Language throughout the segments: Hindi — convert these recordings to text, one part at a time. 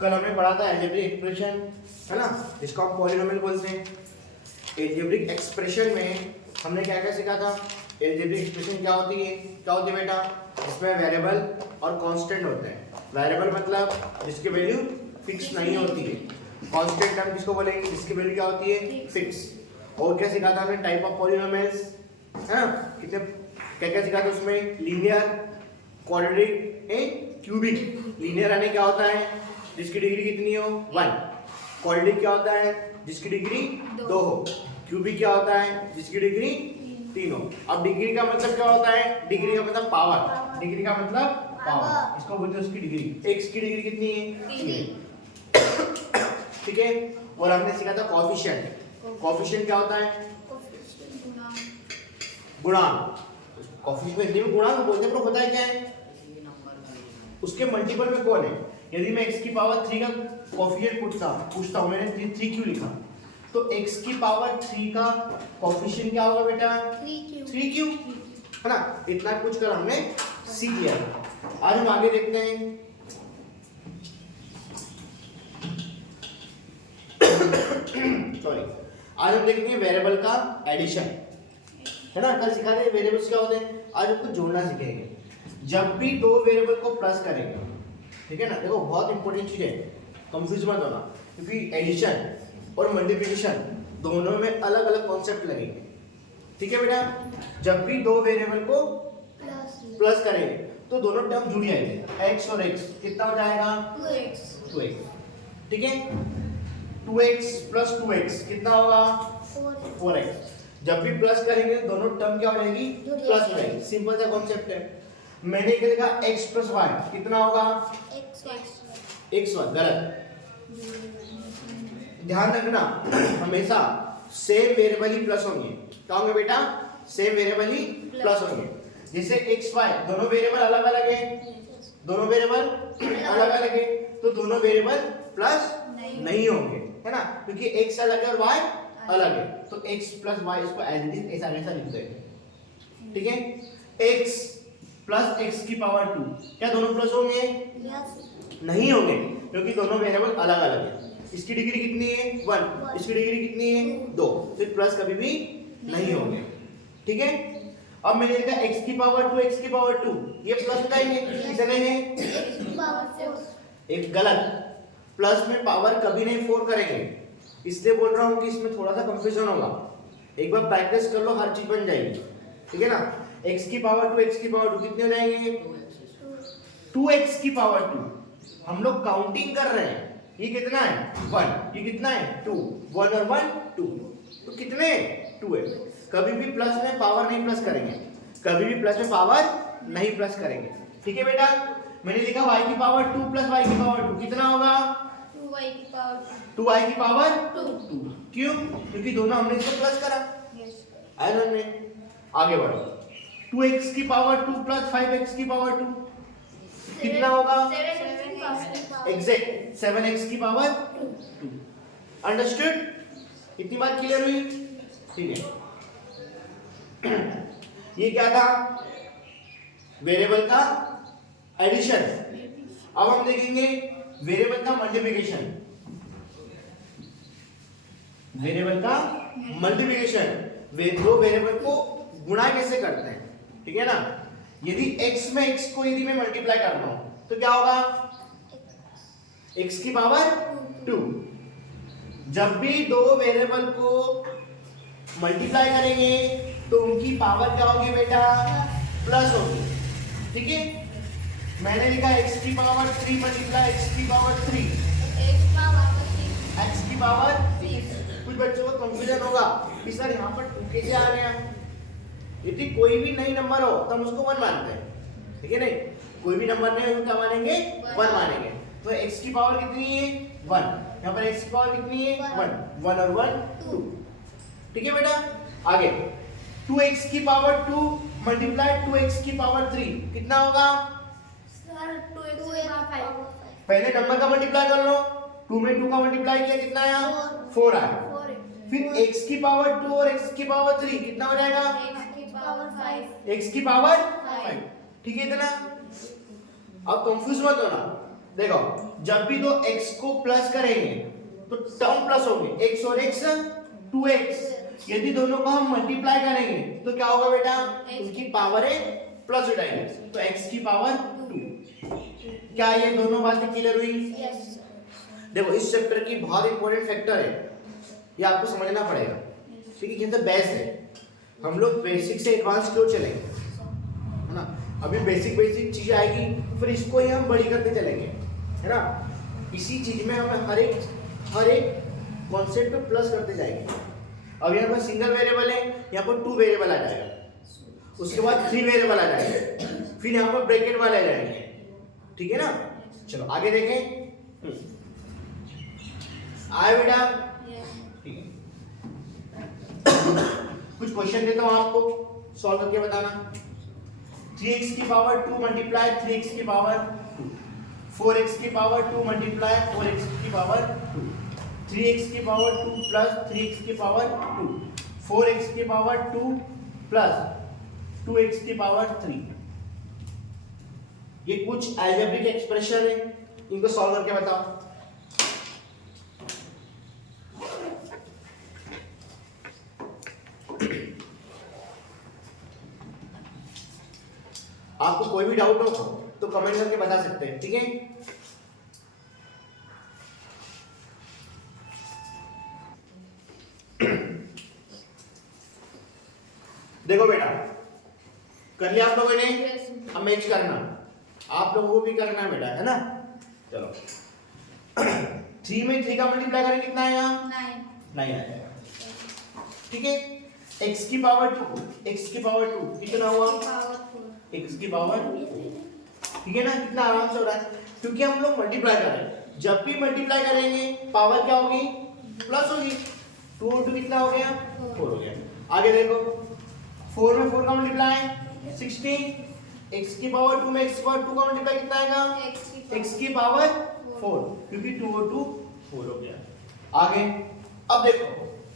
कल हमने पढ़ा था एल्जेब्रिक एक्सप्रेशन, है ना, जिसको हम पॉलिनोमियल बोलते हैं। एल्जेब्रिक एक्सप्रेशन में हमने क्या क्या सीखा था? एल्जेब्रिक एक्सप्रेशन क्या होती है? क्या होती है बेटा? इसमें वेरिएबल और कांस्टेंट होते हैं। वेरिएबल मतलब जिसकी वैल्यू फिक्स नहीं होती है। कांस्टेंट हम किसको बोलेंगे? जिसकी वैल्यू क्या होती है? फिक्स। और क्या सीखा था हमने? टाइप ऑफ पॉलिनोमियल्स, है ना, कितने क्या क्या सीखा था उसमें? Linear, quadratic, cubic. लीनियर यानी क्या होता है? जिसकी डिग्री कितनी हो? 1। क्वाड्रेटिक क्या होता है? जिसकी डिग्री 2 हो। क्यूबिक क्या होता है? जिसकी डिग्री 3 हो। अब डिग्री का मतलब क्या होता है? डिग्री का मतलब पावर। डिग्री का मतलब पावर, इसको बोलते हैं उसकी डिग्री। x की डिग्री कितनी है? 3। ठीक है। और हमने सीखा था कोएफिशिएंट। कोएफिशिएंट क्या होता है? गुणांक। कोएफिशिएंट हिंदी में गुणांक बोलते हैं, पर होता है क्या है? उसके मल्टीपल में कौन है? यदि मैं x की पावर 3 का कोएफिशिएंट पूछता हूं, मैंने 3 क्यों लिखा, तो x की पावर 3 का कोएफिशिएंट क्या होगा बेटा? 3 क्यों, है ना। इतना कुछ कर हमने सीख लिया। आज हम आगे देखते हैं। सॉरी, आज हम देखेंगे वेरिएबल का एडिशन, है ना। कल सिखा रहे वेरिएबल्स क्या होते हैं, आज हमको जोड़ना सीखेंगे। जब भी दो वेरिएबल को प्लस करेंगे, ठीक है ना, देखो बहुत इंपॉर्टेंट चीज है, कंफ्यूज मत होना, क्योंकि एडिशन और मल्टीप्लिकेशन दोनों में अलग अलग कॉन्सेप्ट लगेंगे। ठीक है बेटा, जब भी दो वेरिएबल को प्लस करेंगे तो दोनों टर्म जुड़ जाएंगे, x और x। कितना हो जाएगा? 2x। ठीक है, 2x प्लस 2x कितना होगा? 4x। जब भी प्लस करेंगे दोनों टर्म क्या हो जाएगी? प्लस हो जाएगी। सिंपल सा कॉन्सेप्ट है। मैंने क्या लिखा? x प्लस y कितना होगा? x1। गलत, ध्यान रखना, हमेशा सेम वेरिएबल ही प्लस होंगे। क्या होंगे बेटा? सेम वेरिएबल ही प्लस होंगे। जैसे x y दोनों वेरिएबल अलग अलग है, दोनों वेरिएबल अलग अलग है, तो दोनों वेरिएबल प्लस नहीं होंगे, है ना, क्योंकि x अलग है और y अलग है। तो x प्लस y, इसको एज इट इज ऐसा लिख देंगे। ठीक है, x प्लस x की पावर 2, क्या दोनों प्लस होंगे? नहीं होंगे, क्योंकि दोनों वेरिएबल अलग अलग है। इसकी डिग्री कितनी है? 1। इसकी डिग्री कितनी है? 2। तो प्लस कभी भी नहीं होंगे। ठीक है, अब मैंने लिखा x की पावर 2, x की पावर 2, ये प्लस हो जाएंगे, कितने हैं? एक गलत, प्लस में पावर कभी नहीं 4 करेंगे, इसलिए बोल रहा हूं कि इसमें थोड़ा सा कंफ्यूजन होगा। एक बार प्रैक्टिस कर लो, हर चीज बन जाएगी। ठीक है ना, x की पावर 2, x की पावर 2 कितने हो जाएंगे? 2x की पावर 2। हम लोग काउंटिंग कर रहे हैं, ये कितना है? 1, ये कितना है? 2। 1 और 1 2, तो कितने? 2 है। कभी भी प्लस में पावर नहीं प्लस करेंगे, कभी भी प्लस में पावर नहीं प्लस करेंगे। ठीक है बेटा, मैंने लिखा y की पावर 2 प्लस y की पावर 2 कितना होगा? 2y की पावर 2y की पावर 2। क्यों? क्योंकि दोनों हमने इसको प्लस करा। आया हमने, आगे बढ़ो। 2x की पावर 2 प्लस 5x की पावर 2 कितना होगा? एग्जैक्ट 7x की पावर 2। अंडरस्टूड? इतनी बात क्लियर हुई? ठीक है, ये क्या था? वेरिएबल का एडिशन। अब हम देखेंगे वेरिएबल का मल्टीप्लिकेशन। वेरिएबल का मल्टीप्लिकेशन, दो वेरिएबल को गुणा कैसे करते हैं, ठीक है ना। यदि x में x को यदि मैं मल्टीप्लाई कर रहा हूं तो क्या होगा? x की पावर 2। जब भी दो वेरिएबल को मल्टीप्लाई करेंगे तो उनकी पावर क्या होगी बेटा? प्लस होगी। ठीक है, मैंने लिखा x की पावर 3 मल्टीप्लाई x की पावर 3, x की पावर 3। कुछ बच्चों को कंफ्यूजन होगा कि सर यहाँ पर 2 कैसे आ गया। यदि कोई भी नई नंबर हो तो हम उसको 1 मानते हैं, ठीक है, नहीं कोई भी नंबर नहीं हो क्या मानेंगे? 1 मानेंगे। तो x की पावर कितनी है? 1। यहाँ पर x की पावर कितनी है? 1। 1 और 1 2। ठीक है बेटा, आगे 2x की पावर 2 मल्टीप्लाई 2x की पावर 3 कितना होगा? पहले नंबर का मल्टीप्लाई कर लो, 2 में 2 का मल्टीप्लाई किया कितना आया? 4 आया। फिर x की पावर 2 और x की पावर 3 कितना हो जाएगा? x की पावर 5। ठीक है इतना, अब कंफ्यूज मत होना। देखो जब भी दो x को प्लस करेंगे तो टर्म प्लस होंगे, x और x 2x। यदि दोनों को हम मल्टीप्लाई करेंगे तो क्या होगा बेटा, उनकी पावर है प्लस हो जाएगी, तो x की पावर 2। क्या ये दोनों बातें क्लियर हुई? यस देखो इस चैप्टर की बहुत इंपॉर्टेंट फैक्टर है, ये आपको समझना पड़ेगा, ठीक है? ये तो बेस है, हम लोग बेसिक से एडवांस क्यों चलेंगे, है ना? अभी बेसिक चीजें आएगी, फिर इसको ही हम बड़ी करते चलेंगे, है ना? इसी चीज में हमें हर एक कॉन्सेप्ट पे प्लस करते जाएंगे। अब यहाँ पर सिंगल वेरिएबल है, यहाँ पर 2 वेरिएबल आ जाएगा, उसके बाद 3 वेरिएबल आ जाएंगे, फिर यहाँ पर ब्रैकेट वाले आ जाएंगे, ठीक है ना? चलो आगे देखें। आए बेटा, ठीक है। कुछ क्वेश्चन देता हूं आपको, सॉल्व करके बताना। 3x की पावर 2 मल्टीप्लाई 3x की पावर 2, 4x की पावर 2 मल्टीप्लाई 4x की पावर 2, 3x की पावर 2 प्लस 3x की पावर 2, 4x की पावर 2 प्लस 2x की पावर 3। ये कुछ अलजेब्रिक एक्सप्रेशन है, इनको सॉल्व करके बताओ। आपको कोई भी डाउट हो तो कमेंट करके बता सकते हैं, ठीक है? देखो बेटा, कर लिया आप लोगों ने? अब मैच करना, आप लोगों को भी करना है बेटा, है ना? चलो 3 में 3 का मल्टीप्लाई करें कितना आएगा? 9 आ जाएगा, ठीक है? x की पावर 2 कितना हुआ? x की पावर, ठीक है ना? कितना आराम से हो रहा है, क्योंकि हम लोग मल्टीप्लाई कर रहे हैं। जब भी मल्टीप्लाई करेंगे पावर क्या होगी? प्लस होगी। 2 और 2 कितना हो गया? 4 हो गया। आगे देखो, 4 में 4 का मल्टीप्लाई 16, x की पावर 2 में x की पावर 2 का मल्टीप्लाई कितना आएगा? x की पावर 4, क्योंकि 2 और 2 4 हो गया। आगे अब देखो,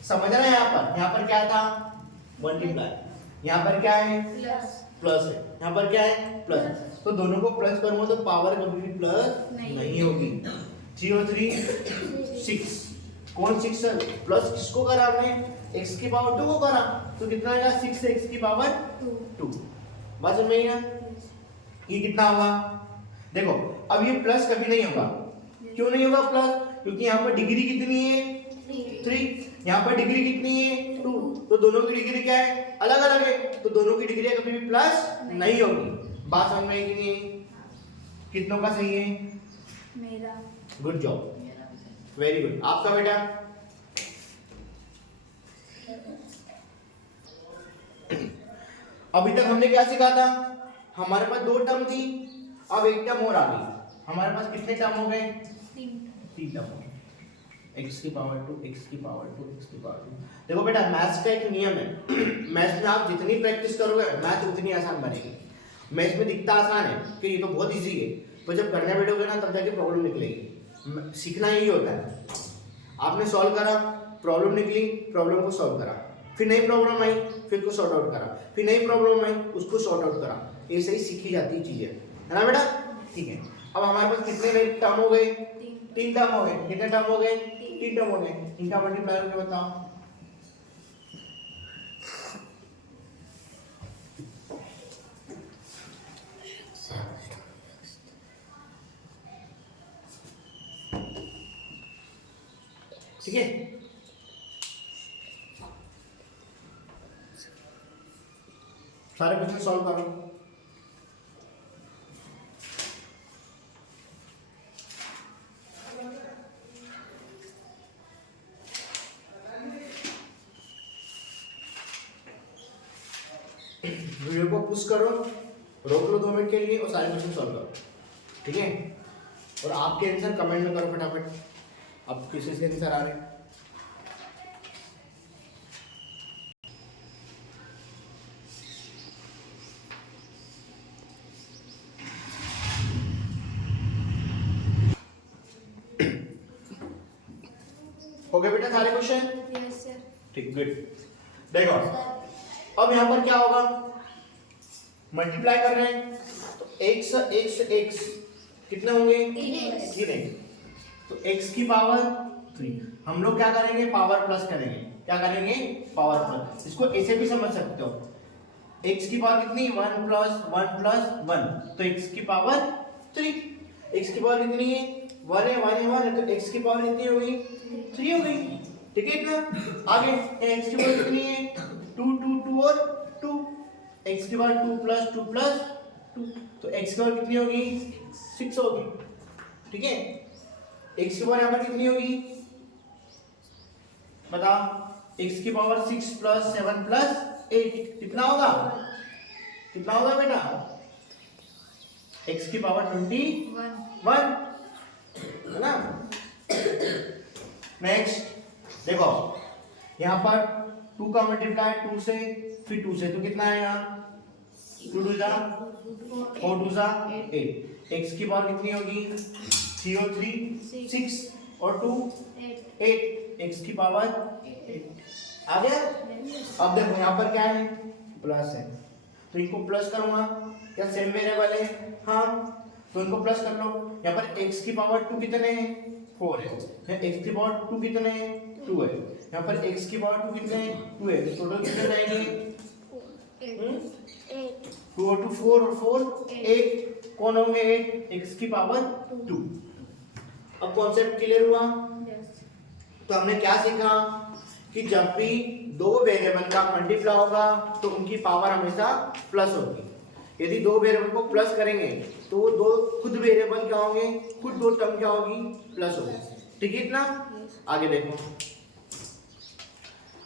समझना है, यहाँ पर क्या था? मल्टीप्लाई, यहाँ पर क्या है? प्लस है, यहाँ पर क्या है? प्लस। तो दोनों को प्लस करूंगा तो पावर कभी भी प्लस नहीं होगी। 3 और 3 6, कौन 6 प्लस किसको करा हमने? x की पावर 2 को करा, तो कितना आएगा? 6x की पावर 2। बात समझ में आई ना? ये कितना होगा? देखो अब ये प्लस कभी नहीं होगा, क्यों नहीं होगा प्लस? क्योंकि यहाँ पर डिग्री कितनी है? 3, यहाँ पर डिग्री कितनी है? 2, तो दोनों की डिग्री क्या है? अलग अलग है, तो दोनों की डिग्री कभी भी प्लस नहीं होगी। बात समझ में आई कि नहीं? कितनों का सही है? मेरा। Good job, very good. आपका बेटा? अभी तक हमने क्या सीखा था? हमारे पास 2 टर्म थी, अब एक टर्म और आ गई। हमारे पास कितने टर्म हो गए? 3 टर्म हो गए। x की पावर 2, x की पावर 2, x की पावर 2। देखो बेटा, मैथ्स का एक नियम है, मैथ्स में आप जितनी प्रैक्टिस करोगे मैथ उतनी आसान बनेगी। मैथ्स में दिखता आसान है कि ये तो बहुत इजी है, पर जब करने बैठोगे ना तब जाके प्रॉब्लम निकलेगी। सीखना यही होता है, आपने सॉल्व करा, प्रॉब्लम निकली, प्रॉब्लम को सॉल्व करा, फिर नई प्रॉब्लम आई, फिर को सॉर्ट आउट करा, फिर नई प्रॉब्लम आई, उसको सॉर्ट आउट करा। ऐसे ही सीखी जाती है चीजें, है ना बेटा? ठीक है, अब हमारे पास कितने टर्म हो गए? 3 टर्म हो गए। कितने टर्म हो गए? 3 टर्म हो गए। इनका मल्टीप्लाई करके बताओ। ठीक है, सारे क्वेश्चन सॉल्व करो। वीडियो को पुश करो, रोक लो 2 मिनट के लिए और सारे क्वेश्चन सॉल्व करो, ठीक है? और आपके आंसर कमेंट में करो फटाफट, अब किस चीज के आंसर आ रहे हैं। हो गए बेटा सारे क्वेश्चन? Yes sir. ठीक, गुड। देखो अब यहाँ पर क्या होगा? मल्टीप्लाई कर रहे हैं तो x कितने होंगे? 3x। 3x। तो x की पावर 3। हम लोग क्या करेंगे? पावर प्लस करेंगे। क्या करेंगे? Power plus. इसको ऐसे भी समझ सकते हो, x की पावर कितनी? 1 प्लस 1 प्लस 1, तो x की पावर 3। x की पावर कितनी है? 1 है, 1 है, 1 है, तो x की पावर कितनी हो गई? 3 हो गई। ठीक है ना? आगे x की पावर कितनी है? 2 2 2 और 2, x की पावर 2 प्लस 2 प्लस 2, तो x की पावर कितनी होगी? 6 होगी। ठीक है, x की पावर यहाँ पर कितनी होगी? बता। x की पावर 6 प्लस 7 प्लस 8 कितना होगा? कितना होगा बेटा? x की पावर 21 है ना? नेक्स्ट देखो, यहाँ पर 2 का मल्टीप्लाई 2 से, फिर 2 से, तो कितना आएगा? 2 2 जा 4 2 जा 8। x की पावर कितनी होगी? 3 और 3 6 और 2 8, x की पावर 8 आ गया। अब देखो यहाँ पर क्या है? प्लस है, तो इनको प्लस करूंगा। क्या सेम वेरिएबल है? हाँ, तो इनको प्लस कर लो। यहाँ पर x की पावर 2 कितने हैं? 4 है। यहाँ x की पावर 2 कितने हैं? 2 है। यहाँ पर x की पावर 2 कितने हैं? 2 है। तो टोटल कितने जाएंगे? 2 और 2 4 और 4 8। कौन होंगे 8? x की पावर 2। अब कॉन्सेप्ट क्लियर हुआ? तो हमने क्या सीखा कि जब भी दो वेरिएबल का मल्टीप्लाई होगा तो उनकी पावर हमेशा प्लस होगी। यदि दो वेरिएबल को प्लस करेंगे तो वो दो खुद वेरिएबल क्या होंगे? खुद दो टर्म क्या होगी? प्लस होगी। ठीक है इतना? आगे देखो,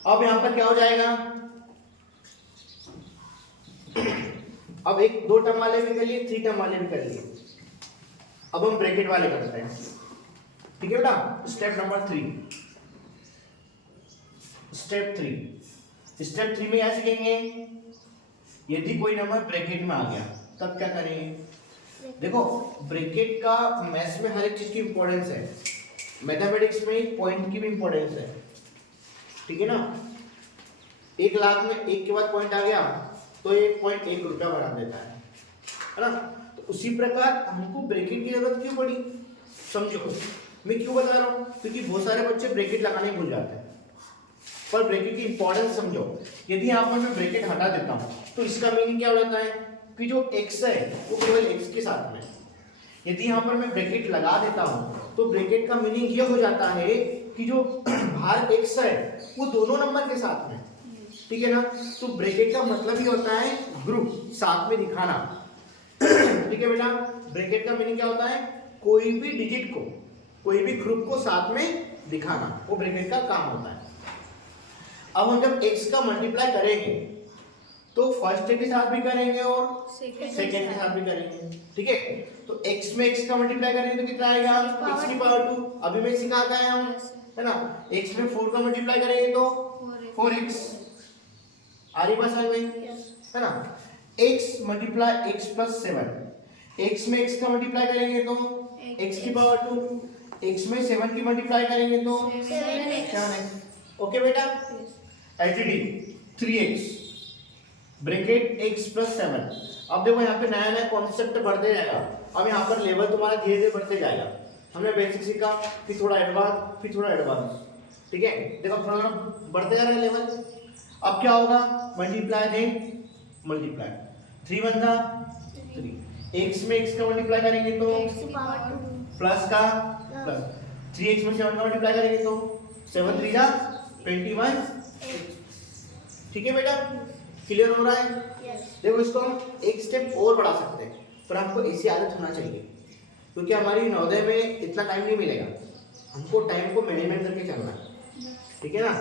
अब यहां पर क्या हो जाएगा? अब एक 2 टर्म वाले भी कर लिए, 3 टर्म वाले भी कर लिए। अब हम ब्रैकेट वाले करते हैं। ठीक है बेटा? Step number 3। स्टेप 3 में क्या सीखेंगे? यदि कोई नंबर ब्रैकेट में आ गया तब क्या करेंगे? देखो, ब्रैकेट का मैथ्स में हर एक चीज की इंपॉर्टेंस है, मैथमेटिक्स में पॉइंट की भी इंपॉर्टेंस है। ठीक है ना? 1 लाख में 1 के बाद पॉइंट आ गया तो 1 पॉइंट 1 रुपया बना देता है ना? तो उसी प्रकार हमको ब्रैकेट की जरूरत क्यों पड़ी? समझो मैं क्यों बता रहा हूँ, क्योंकि बहुत सारे बच्चे ब्रैकेट लगाने भूल जाते हैं। पर ब्रैकेट की इंपॉर्टेंस समझो। यदि यहाँ पर मैं ब्रैकेट हटा देता हूँ तो इसका मीनिंग क्या हो जाता है कि जो x है वो केवल x के साथ में। यदि यहाँ पर मैं ब्रैकेट लगा देता हूँ तो ब्रैकेट का मीनिंग ये हो जाता है कि जो बाहर x है वो दोनों नंबर के साथ में। ठीक है ना? तो ब्रैकेट का मतलब ही होता है ग्रुप साथ में दिखाना। ठीक है बेटा? ब्रैकेट का मीनिंग क्या होता है? कोई भी डिजिट को, कोई भी ग्रुप को साथ में दिखाना, वो ब्रैकेट का काम होता है। अब हम जब x का मल्टीप्लाई करेंगे तो फर्स्ट के साथ भी करेंगे और सेकंड के साथ भी करेंगे। ठीक है? तो x में x का मल्टीप्लाई करेंगे तो कितना आएगा? x की पावर 2। अभी मैं सिखा के आया हूं, है ना? x में 4 का मल्टीप्लाई करेंगे तो 4x। आ रही बात समझ में? है ना? x multiply x plus 7, x में x का मल्टीप्लाई करेंगे तो x की पावर 2, x में 7 की मल्टीप्लाई करेंगे तो 7x। ओके बेटा? HD 3x bracket x plus 7। अब देखो यहाँ पे नया नया कॉन्सेप्ट बढ़ते जाएगा। अब यहाँ पर लेवल तुम्हारा धीरे धीरे बढ़ते जाएगा। हमने बेसिक सीखा, फिर थोड़ा एडवांस, फिर थोड़ा एडवांस। ठीक है? देखो थोड़ा थोड़ा बढ़ते जा रहा है लेवल। अब क्या होगा? मल्टीप्लाई देन मल्टीप्लाई, 3 1 जा 3। x में x का मल्टीप्लाई करेंगे तो प्लस का प्लस, 3x में 7 का मल्टीप्लाई करेंगे तो 7 3 जा 21। ठीक है बेटा? क्लियर हो रहा है? देखो इसको हम एक स्टेप और बढ़ा सकते हैं, पर हमको ऐसी आदत होना चाहिए क्योंकि हमारी नवोदय में इतना टाइम नहीं मिलेगा। हमको टाइम को मैनेजमेंट करके चलना है। ठीक है ना?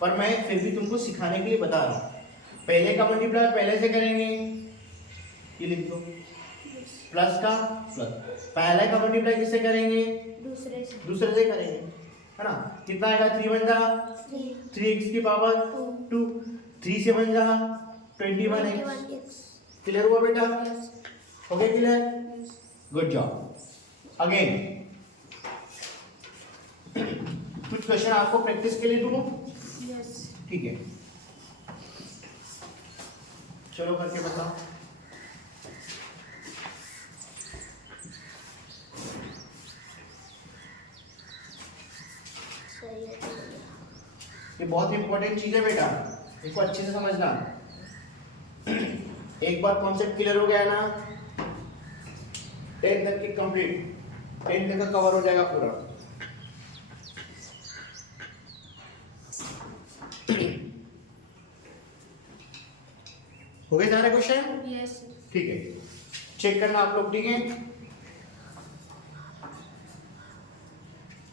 पर मैं फिर भी तुमको सिखाने के लिए बता रहा हूँ। पहले का मल्टीप्लाई पहले से करेंगे, ये लिख दो, प्लस का प्लस। पहले का मल्टीप्लाई किससे करेंगे? दूसरे से करेंगे, है ना? कितना आएगा? 3 1 जा 3x की पावर 2, 3 से 1 जा 21x। क्लियर हुआ बेटा? हो गया क्लियर? Good job. अगेन कुछ क्वेश्चन आपको प्रैक्टिस के लिए दूं? ठीक है, चलो करके बताओ। ये बहुत इंपॉर्टेंट चीज है बेटा, इसको अच्छे से समझना। एक बार कॉन्सेप्ट क्लियर हो गया ना, 10 तक की कंप्लीट, 10 तक का कवर हो जाएगा पूरा। हो गए सारे क्वेश्चन? यस ठीक है, चेक करना आप लोग, ठीक है।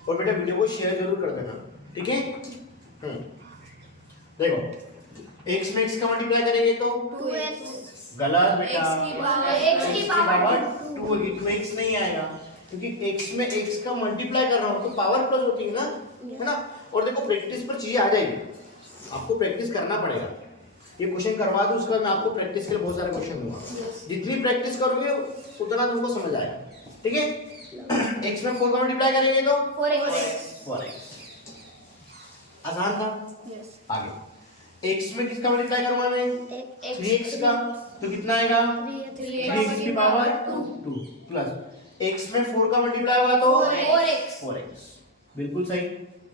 और बेटा वीडियो को शेयर जरूर कर देना, ठीक है। देखो x में x का मल्टीप्लाई करेंगे तो 2x गलत बेटा, x की पावर 2 होगी, 2x नहीं आएगा क्योंकि x में x का मल्टीप्लाई कर रहा हूँ तो पावर प्लस होती है ना, है ना। और देखो प्रैक्टिस पर चीजें आ जाएगी, आपको प्रैक्टिस करना पड़ेगा। ये क्वेश्चन करवा दूं, उसके बाद मैं आपको प्रैक्टिस के लिए बहुत सारे क्वेश्चन दूंगा। जितनी प्रैक्टिस करोगे उतना तुमको समझ आएगा, ठीक है। x में 4 का मल्टीप्लाई करेंगे तो 4x, आसान था। यस आगे x में किसका मल्टीप्लाई करूंगा मैं? 3x का, तो कितना आएगा? 3x की पावर 2 प्लस x में 4 का मल्टीप्लाई होगा तो 4x, बिल्कुल सही,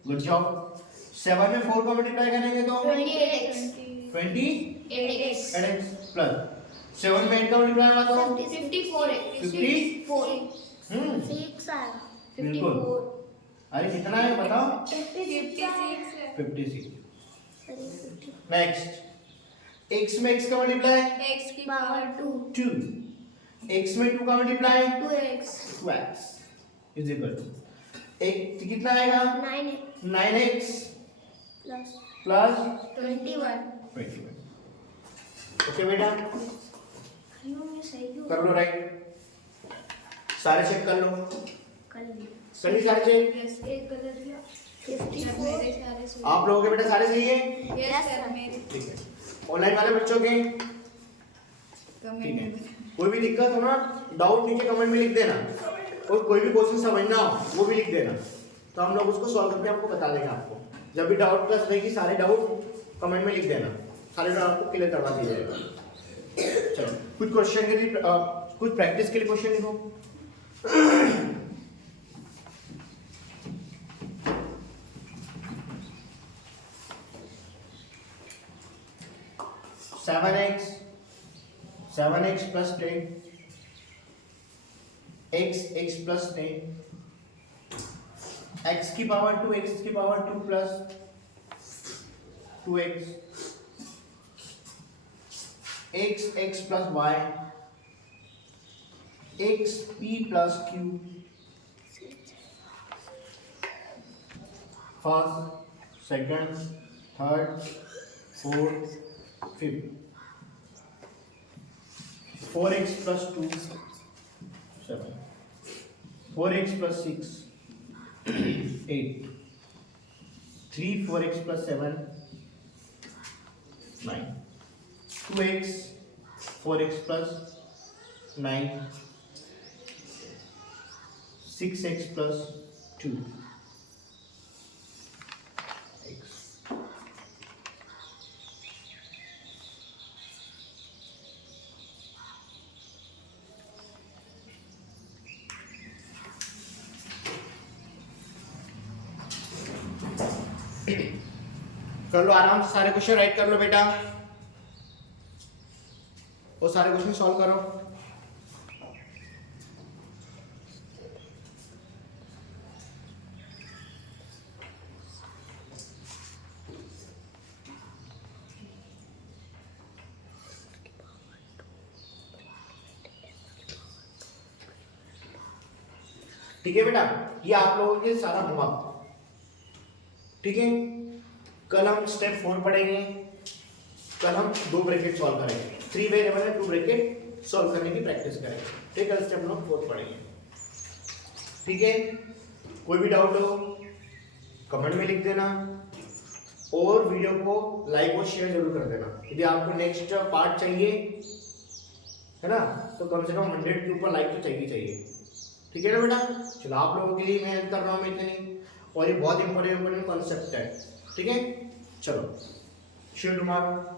गुड जॉब। 7 में 4 का मल्टीप्लाई करेंगे तो 28x 28x प्लस 7 में 8 का मल्टीप्लाई होगा तो 54 बिल्कुल। अरे कितना है बताओ? 56। नेक्स्ट, x में x का मल्टीप्लाई x की पावर 2, x में 2 का multiply 2x 2x is equal to एक कितना आएगा? 9x plus 21। ओके बेटा, कर लो राइट, सारे चेक कर लो, सही सारे चेक। यस एक गलत गया 54 आप लोगों के बेटा सारे सही है? यस सर मेरे ठीक है। ऑनलाइन वाले बच्चों के ठीक है, कोई भी दिक्कत हो ना, डाउट नीचे कमेंट में लिख देना, और कोई भी क्वेश्चन समझना हो वो भी लिख देना, तो हम लोग उसको सॉल्व करके आपको बता देंगे। आपको जब भी डाउट क्लास रहेगी सारे डाउट कमेंट में लिख देना, सारे डाउट आपको क्लियर करवा दिया जाएगा। चलो कुछ क्वेश्चन के लिए कुछ प्रैक्टिस के लिए क्वेश्चन लिखो। 7x plus 10, x plus 10, x की पावर 2, x की power 2 plus 2x, x plus y, xp plus q, first, second, third, fourth, fifth, 4x plus 2, 7, 4x plus 6, 8, 3 4x plus 7, 9, 2x 4x plus 9, 6x plus 2, x. कर लो आराम से, सारे क्वेश्चन राइट कर लो बेटा, और सारे क्वेश्चन सॉल्व करो। ठीक है बेटा, ये आप लोगों के सारा होमवर्क, ठीक है। कल हम स्टेप 4 पढ़ेंगे, कल हम 2 ब्रैकेट सॉल्व करेंगे, 3 वेरिएबल है 2 ब्रैकेट सॉल्व करने की प्रैक्टिस करेंगे, ठीक है। कल स्टेप हम 4 पढ़ेंगे, ठीक है। कोई भी डाउट हो कमेंट में लिख देना, और वीडियो को लाइक और शेयर जरूर कर देना। यदि आपको नेक्स्ट पार्ट चाहिए है ना, तो कम से कम 100 के ऊपर लाइक तो चाहिए, ठीक है ना बेटा। चलो आप लोगों के लिए मेहनत कर रहा हूँ मैं इतनी, और ये बहुत इंपॉर्टेंट कॉन्सेप्ट है, ठीक है। चलो, शी यू टुमारो।